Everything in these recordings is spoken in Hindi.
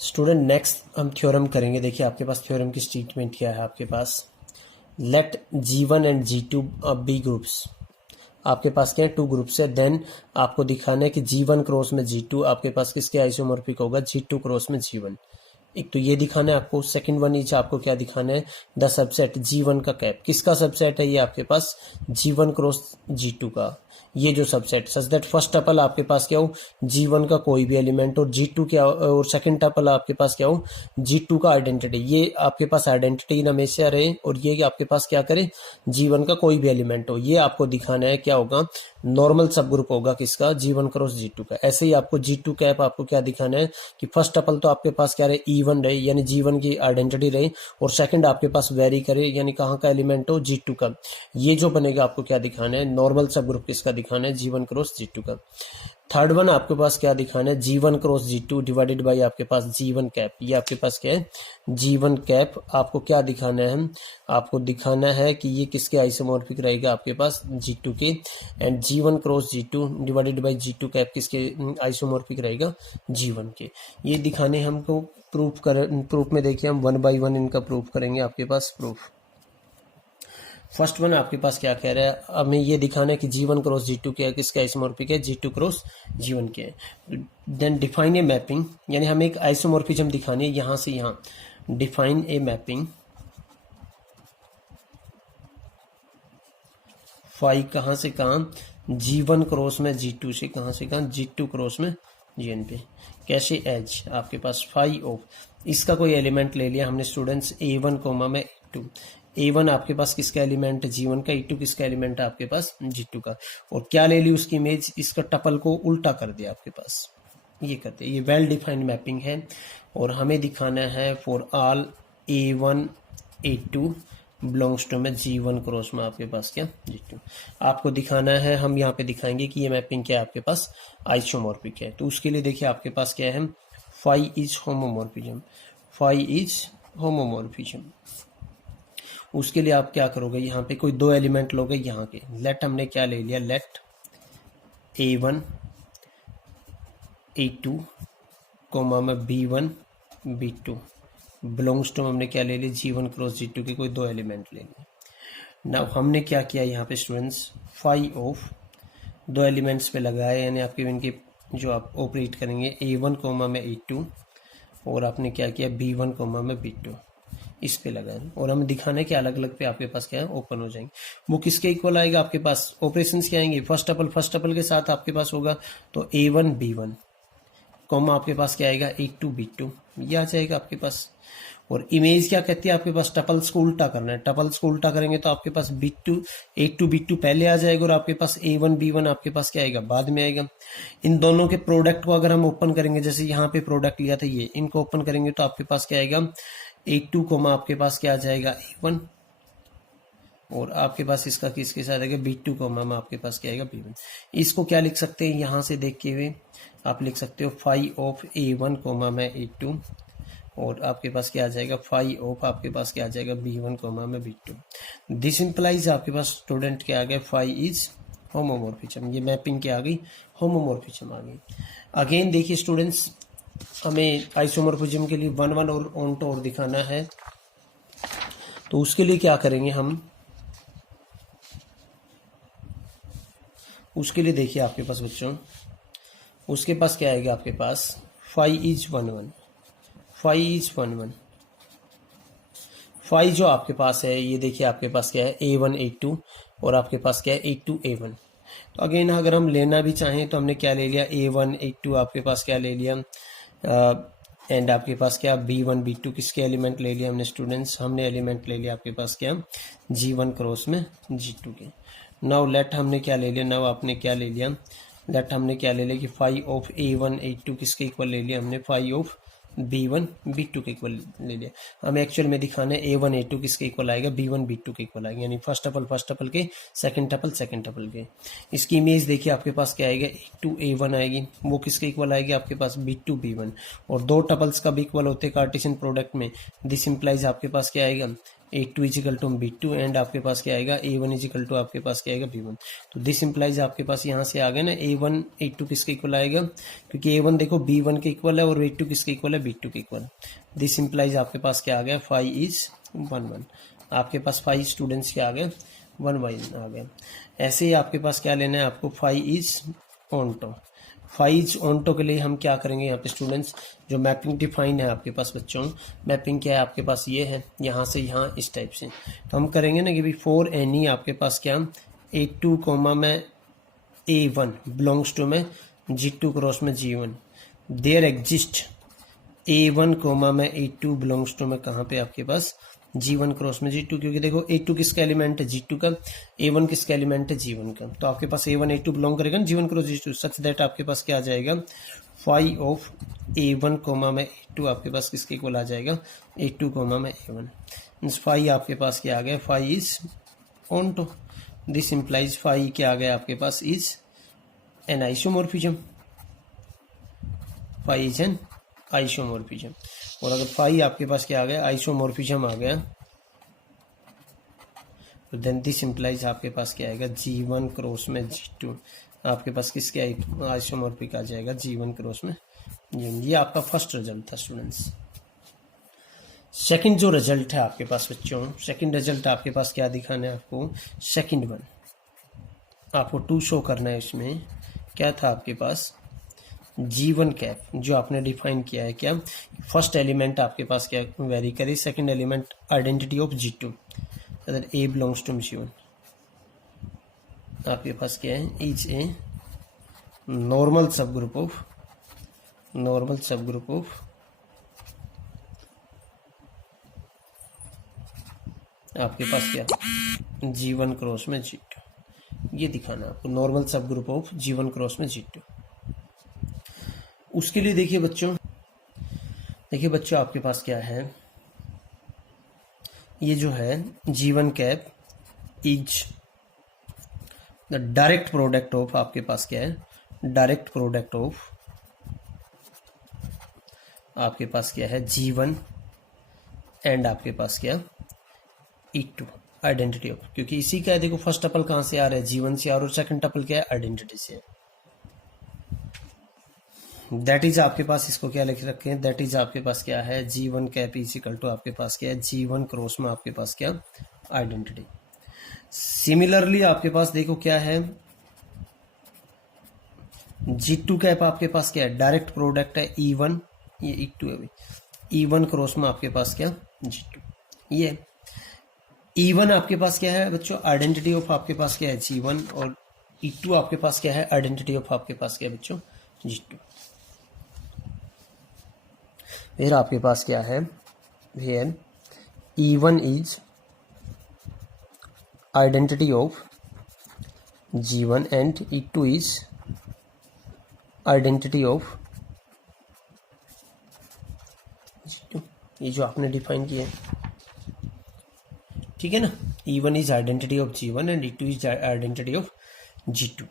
स्टूडेंट नेक्स्ट हम थ्योरम करेंगे। देखिए आपके पास थ्योरम की स्टेटमेंट क्या है आपके पास। Let G1 and G2 be groups. आपके पास क्या है, टू ग्रुप्स है। देन आपको दिखाना है कि G1 क्रॉस में G2 आपके पास किसके आइसोमॉर्फिक होगा, G2 क्रॉस में G1। एक तो ये दिखाना है आपको। सेकंड वन इज आपको क्या दिखाना है, द सबसेट G1 का कैप। किसका सबसेट है ये आपके पास, G1 क्रॉस G2 का। ये जो subset such that first tuple आपके पास क्या हो, G1 का कोई भी एलिमेंट, और G2 क्या और सेकंड टपल आपके पास क्या हो, G2 का आइडेंटिटी। ये आपके पास आइडेंटिटी इन हमेशा रहे, और ये आपके पास क्या करे, G1 का कोई भी एलिमेंट हो। ये आपको दिखाना है क्या होगा, नॉर्मल सब ग्रुप होगा किसका, G1 क्रॉस G2 का। ऐसे ही आपको G2 कैप आपको क्या दिखाना है कि फर्स्ट टपल तो आपके पास क्या रहे, E1 रहे, यानी G1 की आइडेंटिटी रहे, और सेकंड आपके पास वेरी करे, यानी कहाँ का एलिमेंट हो, G2 का। ये जो बनेगा आपको क्या दिखाना है, नॉर्मल सब ग्रुप किसका दिखाना है, G1 क्रॉस G2 का। थर्ड वन आपके पास क्या दिखाना है, G1 cross G2 divided by आपके पास G1 कैप। ये आपके पास क्या है, G1 कैप। आपको क्या दिखाना है, आपको दिखाना है कि ये किसके आइसोमॉर्फिक रहेगा, आपके पास G2 के। And G1 cross G2 divided by G2 cap किसके आइसोमॉर्फिक रहेगा, G1 के। ये दिखाने हमको प्रूफ में देखिए हम वन बाई वन इनका प्रूफ करेंगे। आपके पास प्रूफ फर्स्ट वन आपके पास क्या कह रहा है, हमें ये दिखाना है कि G1 क्रॉस G2 क्या है, किसका आइसोमॉर्फिक है, G2 क्रॉस G1 के है। देन डिफाइन ए मैपिंग, यानी हमें एक आइसोमॉर्फिज्म दिखानी है यहाँ से यहाँ। डिफाइन ए मैपिंग फाई कहाँ से कहाँ, G1 क्रॉस में G2 से, कहाँ से कहाँ, G2 क्रॉस में Gn पे। कैसे, एज आपके पास फाई ऑफ इसका कोई एलिमेंट ले लिया हमने स्टूडेंट्स, A1 कोमा में A2। A1 आपके पास किसका एलिमेंट है, G1 का। A2 किसका एलिमेंट है आपके पास, G2 का। और क्या ले ली उसकी इमेज, इसका टपल को उल्टा कर दिया आपके पास, ये करते हैं। ये वेल डिफाइंड मैपिंग है, और हमें दिखाना है for all A1 A2 belongs to में G1 क्रॉस में आपके पास क्या, G2। आपको दिखाना है, हम यहाँ पे दिखाएंगे कि ये मैपिंग क्या है आपके पास, आइसोमॉर्फिक है। तो उसके लिए देखिए आपके पास क्या है, phi is homomorphism. Phi is homomorphism. उसके लिए आप क्या करोगे, यहाँ पे कोई दो एलिमेंट लोगे यहाँ के। लेट हमने क्या ले लिया, लेट A1 A2 कोमा में B1 B2 बिलोंग्स टू हमने क्या ले लिया, G1 क्रॉस G2 के कोई दो एलिमेंट ले लिए। नाउ हमने क्या किया यहाँ पे स्टूडेंट्स, फाई ऑफ दो एलिमेंट्स पे लगाए, यानी आपके इनके जो आप ऑपरेट करेंगे A1 कोमा में A2, और आपने क्या किया B1 कोमा में B2 इस पे लगाए, और हमें दिखाना है कि अलग अलग पे आपके पास क्या है, ओपन हो जाएंगे। वो किसके इक्वल आएगा आपके पास, ऑपरेशंस क्या आएंगे, फर्स्ट टपल के साथ आपके पास होगा, तो A1 B1 कॉमा आपके पास क्या आएगा, A2 B2, ये आ जाएगा आपके पास। और इमेज क्या कहती है आपके पास, टपल्स को उल्टा करना है। टपल्स को उल्टा करेंगे तो आपके पास A2 B2 पहले आ जाएगा, और आपके पास A1 B1 आपके पास क्या आएगा, बाद में आएगा। इन दोनों के प्रोडक्ट को अगर हम ओपन करेंगे, जैसे यहाँ पे प्रोडक्ट लिया था ये, इनको ओपन करेंगे तो आपके पास क्या आएगा, A2 कोमा आपके पास क्या आ जाएगा, A1, और आपके पास इसका किसके साथ आएगा, B2 कोमा में आपके पास क्या आएगा, B1। इसको क्या लिख सकते हैं, यहाँ से देख के हुए आप लिख सकते हो फाई ऑफ A1 कोमा में A2, और आपके पास क्या आ जाएगा, फाई ऑफ आपके पास क्या आ जाएगा, B1 कोमा में B2। दिस इंप्लाइज आपके पास स्टूडेंट क्या आ गया, फाई इज होमोमॉर्फिज्म। ये मैपिंग क्या आ गई, होमोमॉर्फिज्म आ गई। अगेन देखिए स्टूडेंट्स, हमें आइसोमॉर्फिज्म के लिए वन वन और ऑन और दिखाना है, तो उसके लिए क्या करेंगे हम, उसके लिए देखिए आपके पास बच्चों, उसके पास क्या आएगा आपके पास, phi is 1 1, phi is 1 1। Phi जो आपके पास है, ये देखिए आपके पास क्या है, A1 A2, और आपके पास क्या है, A2 A1। तो अगेन अगर हम लेना भी चाहें तो हमने क्या ले लिया, A1 A2 आपके पास क्या ले लिया, एंड आपके पास क्या B1 B2 किसके एलिमेंट ले लिया हमने स्टूडेंट्स, हमने एलिमेंट ले लिया आपके पास क्या, G1 क्रॉस में G2 के। नाउ लेट हमने क्या ले लिया, नाउ आपने क्या ले लिया, लेट हमने क्या ले लिया कि फाई ऑफ A1 A2 किसके इक्वल ले लिया हमने, फाई ऑफ B1 B2 के इक्वल ले लिया। हमें एक्चुअल में दिखाना है A1 A2 किसके इक्वल आएगा, B1 B2 के इक्वल आएगा, यानी फर्स्ट टपल के, सेकंड टपल के। इसकी इमेज देखिए आपके पास क्या आएगा, A2 A1 आएगी, वो किसके इक्वल आएगी आपके पास, B2 B1। और दो टपल्स कब इक्वल होते हैं कार्टेशियन प्रोडक्ट में, दिस इंप्लाइज आपके पास क्या आएगा, A2 is equal to B2 and आपके पास क्या आएगा A1 इजिकल टू आपके पास क्या आएगा B1। तो दिस इम्प्लाइज आपके पास यहाँ से आ गया ना A1 A2 किसके इक्वल आएगा, क्योंकि A1 देखो B1 के इक्वल है और A2 किसके इक्वल है B2 के इक्वल। दिस इम्प्लाइज आपके पास क्या आ गया 5 इज 1 आपके पास 5 स्टूडेंट्स क्या आ गया 1 आ गया। ऐसे ही आपके पास क्या लेना है आपको 5 इज ऑनटो। 5 इज ऑनटो के लिए हम क्या करेंगे यहाँ पे स्टूडेंट्स, जो मैपिंग डिफाइन है आपके पास बच्चों, मैपिंग क्या है आपके पास ये है यहाँ से यहाँ इस टाइप से। तो हम करेंगे ना कि भाई फॉर एनी आपके पास क्या A2 कोमा में A1 बिलोंग्स टू में G2 क्रॉस में G1 there exist A1 coma में A2 बिलोंग्स टू में कहाँ पे आपके पास G1 क्रॉस में G2, क्योंकि देखो A2 किसका एलिमेंट है G2 का, A1 किसका एलिमेंट है G1 का। तो आपके पास A1 A2 बिलोंग करेगा ना G1 cross G2 such that आपके पास क्या आ जाएगा 5 ऑफ A1 कोमा में A2 आपके पास किसके इक्वल आ जाएगा A2 कोमा में A1। मीन्स 5 आपके पास क्या आ गया 5 इज ऑनटो। दिस इम्प्लाइज 5 क्या आ गया आपके पास is an isomorphism, 5 is an isomorphism. और अगर 5 आपके पास क्या आ गया आइसोमॉर्फिज्म आ गया तो देन दिस इम्प्लाइज आपके पास क्या आएगा G1 क्रॉस में G2 आपके पास किसके आइसोमॉर्फिक आ जाएगा G1 क्रॉस में G1। ये आपका फर्स्ट रिजल्ट था स्टूडेंट्स। सेकंड जो रिजल्ट है आपके पास बच्चों, सेकंड रिजल्ट आपके पास क्या दिखाना है आपको, सेकंड वन आपको 2 शो करना है। इसमें क्या था आपके पास G1 कैप जो आपने डिफाइन किया है क्या, फर्स्ट एलिमेंट आपके पास क्या वेरी करे, second element identity of G2 other A belongs to G1 आपके पास क्या है is a normal subgroup of आपके पास क्या G1 क्रॉस में G2। ये दिखाना आपको normal subgroup of G1 cross में G2। उसके लिए देखिए बच्चों आपके पास क्या है, ये जो है G1 cap is the direct product of आपके पास क्या है डायरेक्ट प्रोडक्ट ऑफ आपके पास क्या है G1 एंड आपके पास क्या E2 आइडेंटिटी ऑफ, क्योंकि इसी का है देखो फर्स्ट टपल कहां से आ रहा है G1 से और सेकंड टपल क्या है आइडेंटिटी से। दैट इज आपके पास इसको क्या लिख रखे हैं, दैट इज आपके पास क्या है G1 cap is equal to आपके पास क्या है G1 क्रॉस में आपके पास क्या आइडेंटिटी। सिमिलरली आपके पास देखो क्या है G2 कैप आपके पास क्या है डायरेक्ट प्रोडक्ट है E1 ये E2 है E1 क्रॉस में आपके पास क्या G2। ये E1 आपके पास क्या है बच्चों आइडेंटिटी ऑफ आपके पास क्या है G1 और E2 आपके पास क्या है आइडेंटिटी ऑफ आपके पास क्या है बच्चों G2। फिर आपके पास क्या है फिर E1 is identity of G1 and E2 is identity of G2। ये जो आपने डिफाइन किया है ठीक है ना, E1 is identity of G1 and E2 is identity of G2।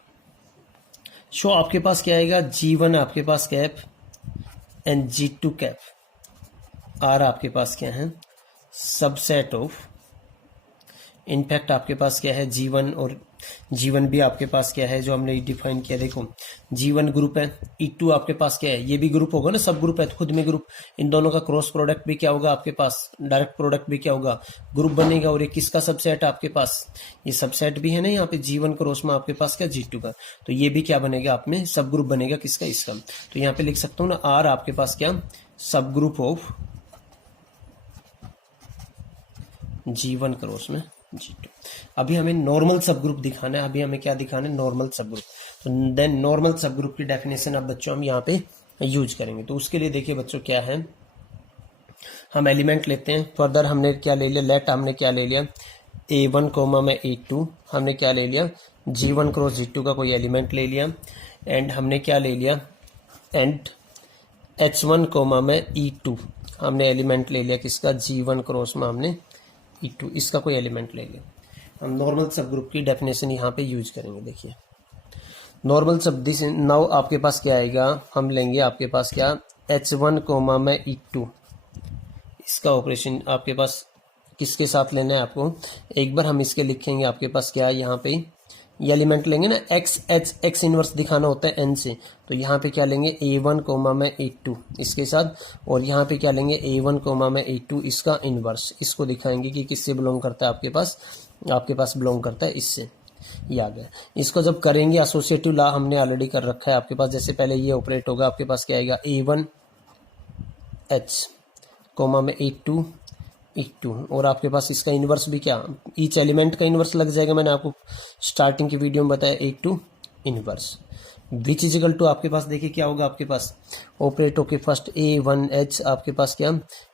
So आपके पास क्या आएगा G1 आपके पास cap and G2 cap are आपके पास क्या है सबसेट ऑफ, इनफैक्ट आपके पास क्या है G1 और G1 भी आपके पास क्या है जो हमने डिफाइन किया देखो G1 ग्रुप है E2 आपके पास क्या है ये भी ग्रुप होगा ना सब ग्रुप है तो खुद में ग्रुप, इन दोनों का क्रॉस प्रोडक्ट भी क्या होगा आपके पास डायरेक्ट प्रोडक्ट भी क्या होगा ग्रुप बनेगा। और ये किसका सबसेट आपके पास ये सबसेट भी है ना यहाँ पे G1 क्रॉस में आपके पास क्या G2 का, तो ये भी क्या बनेगा आप में सब ग्रुप बनेगा किसका इसका। तो यहाँ पे लिख सकता हूँ ना आर आपके पास क्या सब ग्रुप ऑफ G1 क्रॉस में G2। अभी हमें नॉर्मल सब ग्रुप दिखाना है, अभी हमें क्या दिखाना है नॉर्मल सब ग्रुप। तो देन नॉर्मल सब ग्रुप की डेफिनेशन अब बच्चों हम यहाँ पे यूज करेंगे। तो उसके लिए देखिए बच्चों क्या है हम एलिमेंट लेते हैं, फर्दर हमने क्या ले लिया लेट हमने क्या ले लिया A1 कोमा में A2 हमने क्या ले लिया G1 क्रॉस G2 का कोई एलिमेंट ले लिया एंड हमने क्या ले लिया एंड H1 कोमा में E2 हमने एलिमेंट ले लिया किसका G1 क्रॉस में हमने E2 इसका कोई एलिमेंट ले लिया। हम नॉर्मल सब ग्रुप की डेफिनेशन यहाँ पे यूज करेंगे। देखिए नॉर्मल सब दिस नाउ आपके पास क्या आएगा हम लेंगे आपके पास क्या H1 कोमा में E2 इसका ऑपरेशन आपके पास किसके साथ लेना है आपको, एक बार हम इसके लिखेंगे आपके पास क्या है, यहाँ पे ये एलिमेंट लेंगे ना, एक्स इनवर्स दिखाना होता है एन से, तो यहाँ पे क्या लेंगे A1 कोमा में A2 इसके साथ, और यहाँ पे क्या लेंगे A1 कोमा में A2 इसका इनवर्स, इसको दिखाएंगे कि किससे बिलोंग करता है आपके पास बिलोंग करता है इससे। ये आ गया। इसको जब करेंगे एसोसिएटिव लॉ हमने ऑलरेडी कर रखा है आपके पास, जैसे पहले ये ऑपरेट होगा आपके पास क्या आएगा A1H कोमा में A2 और आपके पास इसका इन्वर्स भी क्या, ईच एलिमेंट का इन्वर्स लग जाएगा, मैंने आपको स्टार्टिंग की वीडियो में बताया A2 inverse which is equal to आपके पास देखिए क्या होगा आपके पास ऑपरेट होके फर्स्ट A1H आपके पास क्या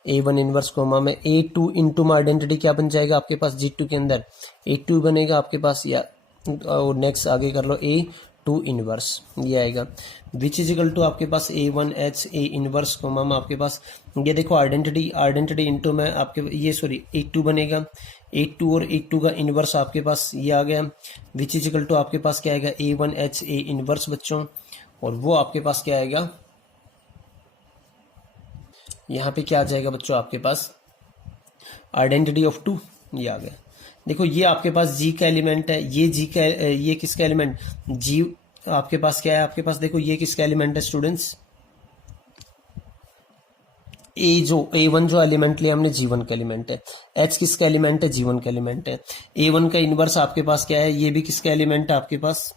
A1 इन्वर्स कोमा में A2 इंटू में आइडेंटिटी क्या बन जाएगा आपके पास G2 के अंदर A2 बनेगा आपके पास, या और नेक्स्ट आगे कर लो A2 इनवर्स ये आएगा विच इज इक्वल टू आपके पास A1H A इनवर्स कोमा में आपके पास ये देखो आइडेंटिटी इंटू में आपके ये सॉरी A2 बनेगा, A2 और A2 का इनवर्स आपके पास ये आ गया विच इज इक्वल टू आपके पास क्या आएगा A1H A इनवर्स बच्चों, और वो आपके पास क्या आएगा यहाँ पे क्या आ जाएगा बच्चों आपके पास आइडेंटिटी ऑफ 2 ये आ गया। देखो ये आपके पास G का एलिमेंट है, ये किसका एलिमेंट G आपके पास क्या है आपके पास देखो ये किसका एलिमेंट है स्टूडेंट्स A1 जो एलिमेंट लिया हमने G1 का एलिमेंट है, H किसका एलिमेंट है G1 का एलिमेंट है, A1 का इनवर्स आपके पास क्या है ये भी किसका एलिमेंट है आपके पास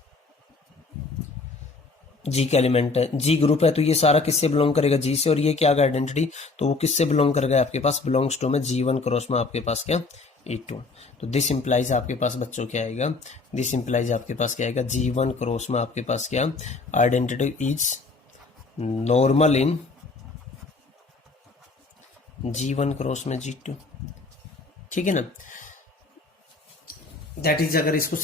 G का एलिमेंट है, G ग्रुप है तो ये सारा किससे बिलोंग करेगा G से, और ये क्या आएगा आइडेंटिटी तो वो किससे बिलोंग करेगा आपके पास बिलोंग्स टू में G1 क्रॉस में आपके पास क्या A2, तो दिस इंप्लाइज आपके पास बच्चों क्या आएगा दिस इंप्लाइज आपके पास क्या आएगा G1 क्रॉस में आपके पास क्या identity is normal in G1 cross में G2, ठीक है ना। दैट इज अगर इसको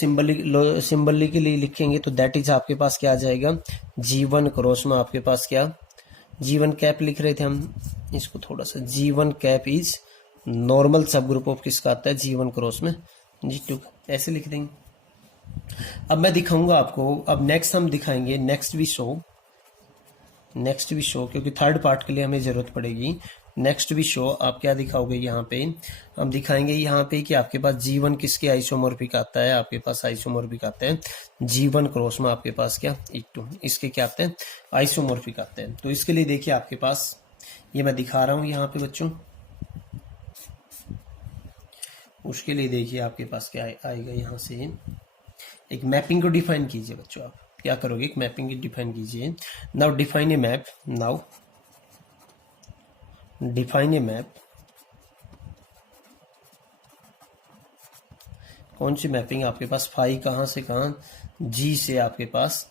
सिंबलिकली लिखेंगे तो दैट इज आपके पास क्या आ जाएगा G1 क्रॉस में आपके पास क्या G1 कैप लिख रहे थे हम, इसको थोड़ा सा G1 cap is normal subgroup of किसका आता है G1 क्रॉस में G2 ऐसे लिख देंगे। अब मैं दिखाऊंगा आपको, अब नेक्स्ट हम दिखाएंगे नेक्स्ट वी शो क्योंकि थर्ड पार्ट के लिए हमें जरूरत पड़ेगी। नेक्स्ट वी शो आप क्या दिखाओगे यहाँ पे हम दिखाएंगे यहाँ पे कि आपके पास G1 किसके आइसोमॉर्फिक आता है, आपके पास आइसोमॉर्फिक आते हैं G1 क्रॉस में आपके पास क्या E2 इसके क्या आते हैं आइसोमॉर्फिक आते हैं। तो इसके लिए देखिए आपके पास ये मैं दिखा रहा हूँ यहाँ पे बच्चों, उसके लिए देखिए आपके पास क्या आएगा यहाँ से एक मैपिंग को डिफाइन कीजिए बच्चों। आप क्या करोगे एक मैपिंग की डिफाइन कीजिए। नाउ डिफाइन ए मैप, कौन सी मैपिंग आपके पास फाई कहाँ से कहाँ G से आपके पास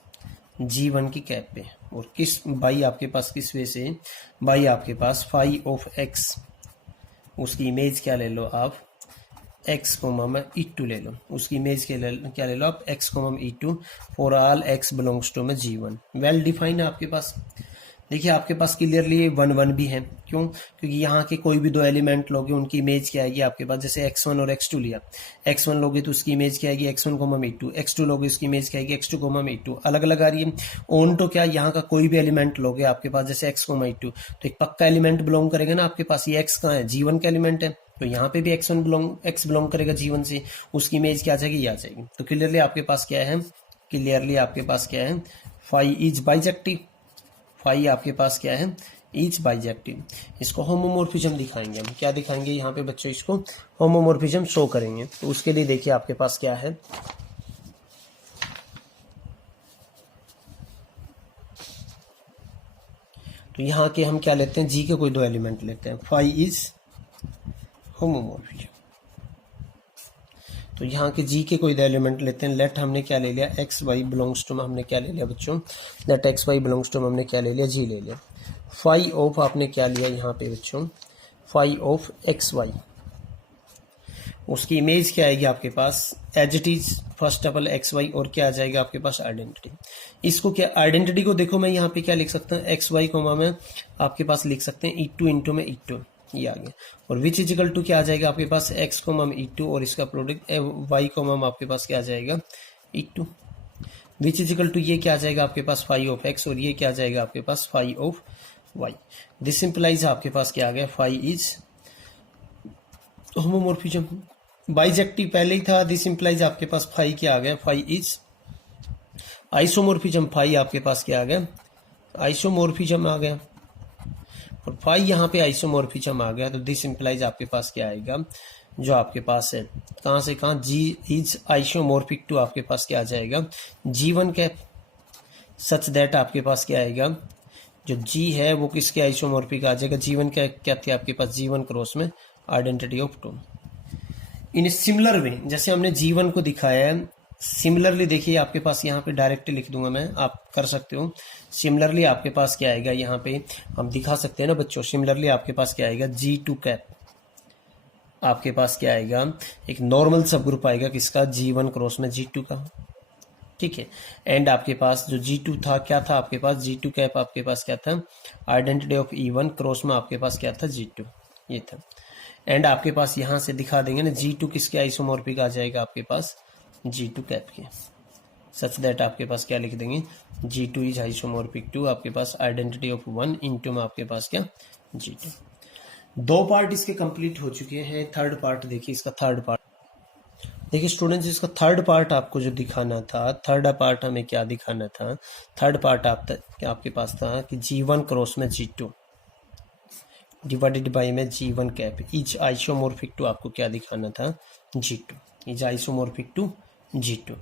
G1 की कैप पे, और किस बाई आपके पास किस वे से बाई आपके पास फाई ऑफ X उसकी इमेज क्या ले लो आप X कोमा में E2 ले लो, उसकी इमेज क्या ले लो आप X कोमा में E2 for all X belongs to में G1 वेल डिफाइन है आपके पास। देखिए आपके पास क्लियरली 1 भी है, क्यों क्योंकि यहाँ के कोई भी दो एलिमेंट लोगे उनकी इमेज क्या आएगी आपके पास, जैसे x1 और x2 लिया, x1 लोगे तो उसकी इमेज क्या आएगी x1 कोमा में E2, x2 लोगे उसकी इमेज क्या आएगी x2 कोमा में E2, अलग अलग आ रही है। ऑन तो क्या यहाँ का कोई भी एलिमेंट लोगे आपके पास जैसे x कोमा E2 तो एक पक्का एलिमेंट बिलोंग करेगा ना आपके पास, ये x कहाँ है G1 का एलिमेंट है तो यहाँ पे भी x बिलोंग करेगा G1 से, उसकी इमेज क्या आ जाएगी ये आ जाएगी। तो क्लियरली आपके पास क्या है फाई इज बाइजेक्टिव, फाई आपके पास क्या है इज बाइजेक्टिव। इसको होमोमॉर्फिज्म दिखाएंगे हम, क्या दिखाएंगे यहाँ पे बच्चों इसको होमोमॉर्फिज्म शो करेंगे। तो उसके लिए देखिए आपके पास क्या है तो यहाँ के हम क्या लेते हैं G के कोई दो एलिमेंट लेते हैं, फाई इज होमोमॉर्फिज्म। तो यहाँ के G के कोई एलिमेंट लेते हैं, लेट हमने क्या ले लिया एक्स वाई बिलोंग्स टू में हमने क्या ले लिया बच्चों let x y belongs to में हमने क्या ले लिया G ले लिया। फाई ऑफ आपने क्या लिया यहाँ पे बच्चों फाई ऑफ एक्स वाई, उसकी इमेज क्या आएगी आपके पास as it is first double X Y, और क्या आ जाएगा आपके पास आइडेंटिटी। इसको क्या आइडेंटिटी को देखो मैं यहाँ पे क्या लिख सकता हूँ एक्स वाई कोमा में आपके पास लिख सकते हैं E2 इंटू में E2 ये आ गया, और विच इज इक्वल टू क्या आ जाएगा आपके पास x कोमा में E2 और इसका प्रोडक्ट y कोमा में आपके पास क्या आ जाएगा E2, which is equal to ये क्या आ जाएगा आपके पास फाई ऑफ x और ये क्या आ जाएगा आपके पास phi of y। This simplify आपके पास क्या आ गया फाई इज होमोमॉर्फिज्म बाइजेक्टिव पहले ही था, दिस इंप्लाइज आपके पास फाई क्या आ गया, फाई इज आइसोमॉर्फिज्म, फाई आपके पास क्या आ गया, आइसोमॉर्फिज्म आ गया, और फाई यहाँ पे आइसोमॉर्फिज्म आ गया, तो दिस इंप्लाइज आपके पास क्या आएगा, जो आपके पास है कहाँ से कहाँ, जी इज आइसोमॉर्फिक टू आपके पास क्या आ जाएगा, G1 कैप, सच दैट आपके पास क्या आएगा, जो G है वो किसके आइसोमॉर्फिक आ जाएगा, G1 क्या थी आपके पास, G1 क्रॉस में identity of two. In similar way जैसे हमने G1 को दिखाया है, सिमिलरली देखिए आपके पास यहाँ पे डायरेक्टली लिख दूंगा मैं, आप कर सकते हो। सिमिलरली आपके पास क्या आएगा, यहाँ पे हम दिखा सकते हैं ना बच्चों, सिमिलरली आपके पास क्या आएगा, G2 कैप आपके पास क्या आएगा, एक नॉर्मल सब ग्रुप आएगा किसका, G1 क्रॉस में G2 का, ठीक है। एंड आपके पास जो G2 था क्या था आपके पास, G2 कैप आपके पास क्या था, आइडेंटिटी ऑफ E1 क्रॉस में आपके पास क्या था, G2, ये था। एंड आपके पास यहाँ से दिखा देंगे ना, G2 किसके आइसोमॉर्फिक आ जाएगा आपके पास, G2 कैप के, सच दैट आपके पास क्या लिख देंगे, G2 इज आइसोमॉर्फिक टू आपके पास आइडेंटिटी ऑफ 1 इनटू में आपके पास क्या, G2। दो पार्ट इसके कंप्लीट हो चुके हैं, थर्ड पार्ट देखिए, इसका थर्ड पार्ट देखिए स्टूडेंट्स, इसका थर्ड पार्ट आपको जो दिखाना था, थर्ड पार्ट हमें क्या दिखाना था, थर्ड पार्ट आपके पास था कि G1 क्रॉस में G2 डिवाइडेड बाई में G1 cap is isomorphic to आपको क्या दिखाना था, G2 is isomorphic to G2।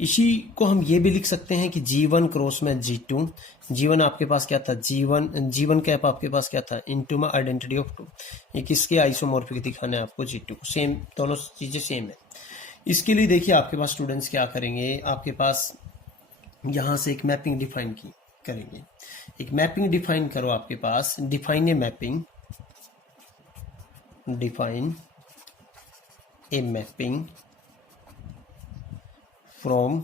इसी को हम ये भी लिख सकते हैं कि G1 क्रॉस में G2, G1 आपके पास क्या था, G1 कैप आपके पास क्या था, इनटू में आइडेंटिटी ऑफ 2, ये किसके आइसोमॉर्फिक दिखाना है आपको, G2 को, सेम दोनों चीजें सेम है। इसके लिए देखिए आपके पास स्टूडेंट्स क्या करेंगे, आपके पास यहां से एक मैपिंग डिफाइन करेंगे, एक मैपिंग डिफाइन करो आपके पास, define a mapping, define a mapping from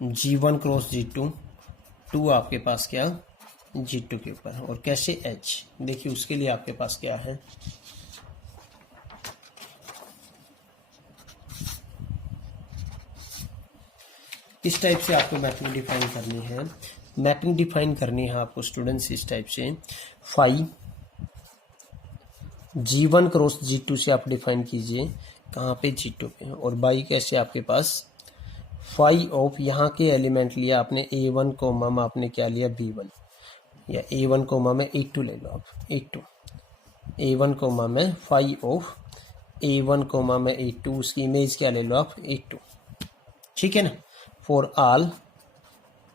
G1 cross G2 to आपके पास क्या, G2 के ऊपर, और कैसे H, देखिए उसके लिए आपके पास क्या है, इस टाइप से आपको मैपिंग डिफाइन करनी है, मैपिंग डिफाइन करनी है आपको स्टूडेंट्स इस टाइप से, फाई G1 क्रॉस G2 से आप डिफाइन कीजिए, कहाँ पे, G2 पे, और बाई कैसे आपके पास, फाई ऑफ यहाँ के एलिमेंट लिया आपने A1 कोमा में आपने क्या लिया, B1, या A1 कोमा में A2 ले लो आप, A2 A1 कोमा में फाई ऑफ A1 कोमा में A2, उसकी इमेज क्या ले लो आप, A2, ठीक है ना। फॉर ऑल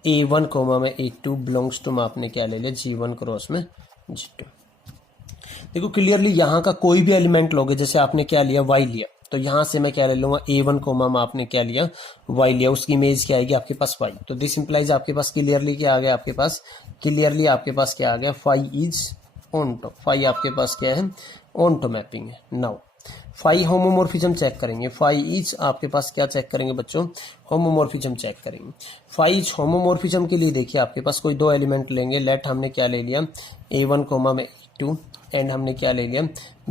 A1 कोमा में A2 बिलोंग्स टू में आपने क्या ले लिया, G1 क्रॉस में G2। देखो क्लियरली यहाँ का कोई भी एलिमेंट लोगे, जैसे आपने क्या लिया, Y लिया, तो यहाँ से मैं क्या ले लूंगा, A1 कोमा में आपने क्या लिया, Y लिया, उसकी इमेज क्या आएगी आपके पास, Y। तो दिस इंप्लाइज आपके पास क्लियरली क्या आ गया, आपके पास क्लियरली आपके पास क्या आ गया, फाई इज ऑनटो, फाई आपके पास क्या है, ऑनटो मैपिंग है। नाउ फाई होमोमॉर्फिज्म चेक करेंगे, फाई इज आपके पास क्या चेक करेंगे बच्चों, होमोमॉर्फिज्म चेक करेंगे। फाई इज होमोमॉर्फिज्म के लिए देखिए आपके पास कोई दो एलिमेंट लेंगे, लेट हमने क्या ले लिया, A1 कोमा में A2, एंड हमने क्या ले लिया,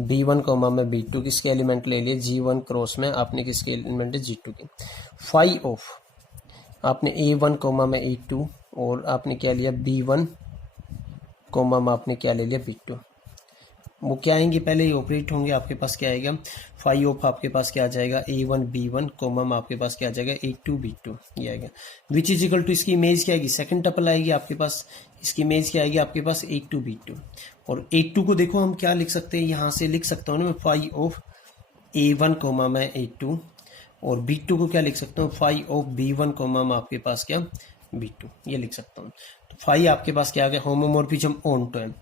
B1 कोमा में B2, किसके एलिमेंट ले लिए, G1 क्रॉस में आपने किसके एलिमेंट है, G2 के। फाई ऑफ आपने A1 कोमा में A2, और आपने क्या लिया, B1 कोमा में आपने क्या ले लिया, B2, वो क्या आएंगे, पहले ही ऑपरेट होंगे, आपके पास क्या आएगा, फाई ऑफ आपके पास क्या आ जाएगा, A1 B1 कोमा में आपके पास क्या आ जाएगा, A2 B2, ये आएगा, विच इज इक्वल टू, इसकी इमेज क्या आएगी, सेकंड टपल आएगी आपके पास, इसकी इमेज क्या आएगी आपके पास, A2 B2, और A2 को देखो हम क्या लिख सकते हैं, यहाँ से लिख सकता हूँ ना मैं, फाई ऑफ A1 कोमा में A2, और B2 को क्या लिख सकता हूँ, फाई ऑफ B1 कोमा में आपके पास क्या, B2, ये लिख सकता हूँ। तो फाई आपके पास क्या आ गया, होमोमॉर्फिज्म ऑनटो है।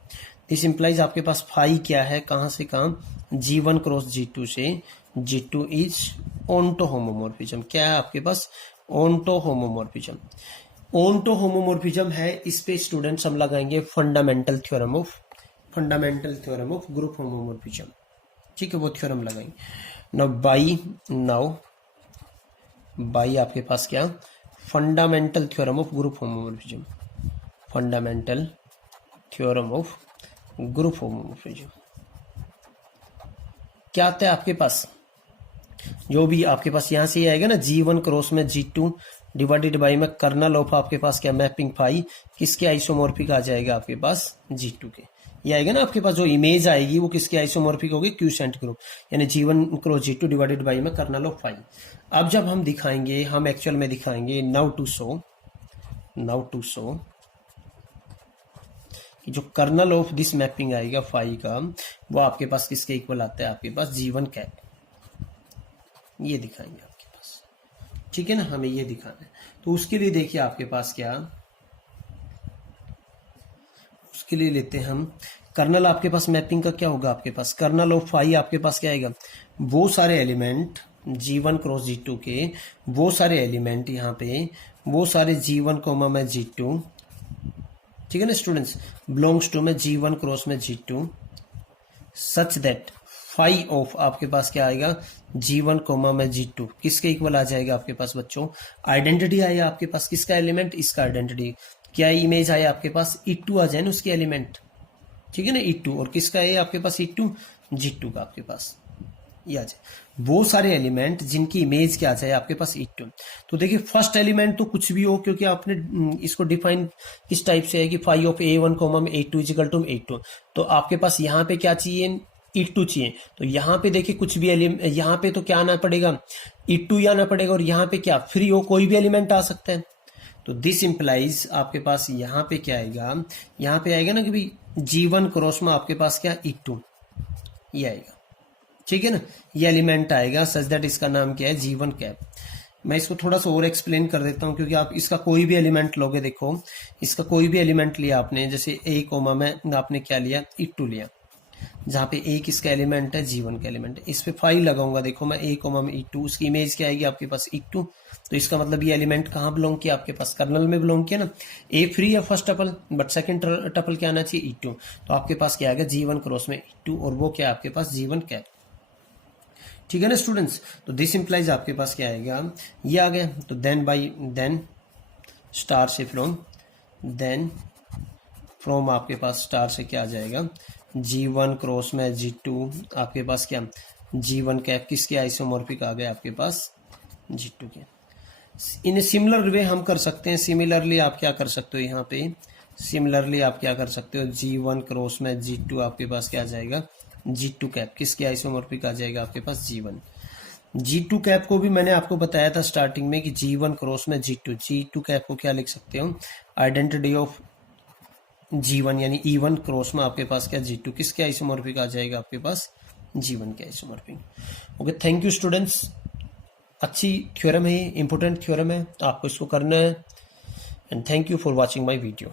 दिस इंप्लाइज आपके पास फाई क्या है, कहाँ से कहाँ, G1 क्रॉस G2 से G2 इज ऑनटो होमोमॉर्फिज्म, क्या है आपके पास, ऑनटो होमोमॉर्फिज्म। ऑनटो होमोमॉर्फिज्म है, इस पे स्टूडेंट्स हम लगाएंगे fundamental theorem of group homomorphism, ठीक है, वो थ्योरम लगाएंगे। नाउ बाई आपके पास क्या, fundamental theorem of group homomorphism, fundamental theorem of group homomorphism क्या आता है आपके पास, जो भी आपके पास यहां से आएगा ना, G1 क्रॉस में G2 डिवाइडेड बाई में कर्नल ऑफ आपके पास क्या, मैपिंग फाई किसके आइसोमॉर्फिक आ जाएगा आपके पास, G2 के, ये आएगा ना आपके पास, जो इमेज आएगी वो किसके आइसोमॉर्फिक होगी, क्यूसेंट ग्रुप, यानी G1 cross G2 divided by में कर्नल ऑफ फाई। अब जब हम दिखाएंगे, हम एक्चुअल में दिखाएंगे नाउ टू शो जो कर्नल ऑफ दिस मैपिंग आएगा फाई का, वो आपके पास किसके इक्वल आता है, आपके पास G1 कैप, ये दिखाएंगे आपके पास, ठीक है ना, हमें ये दिखाना है। तो उसके लिए देखिए आपके पास क्या, उसके लिए लेते हैं हम कर्नल, आपके पास मैपिंग का क्या होगा, आपके पास कर्नल ऑफ फाई आपके पास क्या आएगा, वो सारे एलिमेंट G1 क्रॉस G2 के, वो सारे एलिमेंट यहाँ पे, वो सारे G1 कोमा में G2, ठीक है ना स्टूडेंट्स, बिलोंग्स टू में G1 क्रॉस में G2 such that phi of आपके पास क्या आएगा, G1 कोमा में G2 किसके इक्वल आ जाएगा आपके पास बच्चों, आइडेंटिटी आया आपके पास, किसका एलिमेंट, इसका आइडेंटिटी, क्या इमेज आया आपके पास, E2 आ जाए ना उसके एलिमेंट, ठीक है ना, E2, और किसका है आपके पास E2, G2 का आपके पास ये आ जाए, वो सारे एलिमेंट जिनकी इमेज क्या आ जाए आपके पास E2। तो देखिए फर्स्ट एलिमेंट तो कुछ भी हो, क्योंकि आपने इसको डिफाइन किस टाइप से है कि फाई ऑफ A1 कोमा में A2 इजिकल टू A2, तो आपके पास यहाँ पे क्या चाहिए, E2 चाहिए, तो यहाँ पे देखिए कुछ भी एलिमेंट, यहाँ पे तो क्या आना पड़ेगा, E2 ही आना पड़ेगा, और यहाँ पे क्या फ्री हो, कोई भी एलिमेंट आ सकता है। तो दिस इंप्लाइज आपके पास यहाँ पे क्या आएगा, यहाँ पे आएगा ना कि भाई G1 क्रॉस में आपके पास क्या E2, ये आएगा, ठीक है ना, ये एलिमेंट आएगा सच दैट इसका नाम क्या है, G1 कैप। मैं इसको थोड़ा सा और एक्सप्लेन कर देता हूँ, क्योंकि आप इसका कोई भी एलिमेंट लोगे, देखो इसका कोई भी एलिमेंट लिया आपने, जैसे A कोमा में आपने क्या लिया, E2 लिया, जहाँ पे A किसका एलिमेंट है, G1 का एलिमेंट है, इस पे फाई लगाऊंगा, देखो मैं A कोमा में E2, उसकी इमेज क्या आएगी आपके पास E2, तो इसका मतलब ये एलिमेंट कहाँ बिलोंग किया, आपके पास कर्नल में बिलोंग किया ना, A फ्री है first tuple, but second tuple क्या आना चाहिए, E2, तो आपके पास क्या आएगा, G1 क्रॉस में E2, और वो क्या है आपके पास, G1 कैप, ठीक है ना स्टूडेंट्स। तो दिस इंप्लाइज आपके पास क्या आएगा, ये आ गया, तो देन स्टार से फ्रॉम आपके पास स्टार से क्या आ जाएगा, G1 क्रॉस में G2 आपके पास क्या, G1 कैप किसके आइसोमॉर्फिक आ गए आपके पास, G2 के। इन सिमिलर वे हम कर सकते हैं, सिमिलरली आप क्या कर सकते हो, यहाँ पे सिमिलरली आप क्या कर सकते हो, G1 क्रॉस में G2 आपके पास क्या आ जाएगा, G2 कैप किसके आइसोमॉर्फिक आ जाएगा आपके पास, G1। G2 कैप को भी मैंने आपको बताया था स्टार्टिंग में कि G1 क्रॉस में G2 कैप को क्या लिख सकते हो, आइडेंटिटी ऑफ G1, यानी E1 क्रॉस में आपके पास क्या, G2 किसके आइसोमॉर्फिक आ जाएगा आपके पास, G1 के isomorphic. Okay, thank you students, अच्छी थ्योरम है, इंपॉर्टेंट थ्योरम है, आपको इसको करना है, and thank you for watching my video.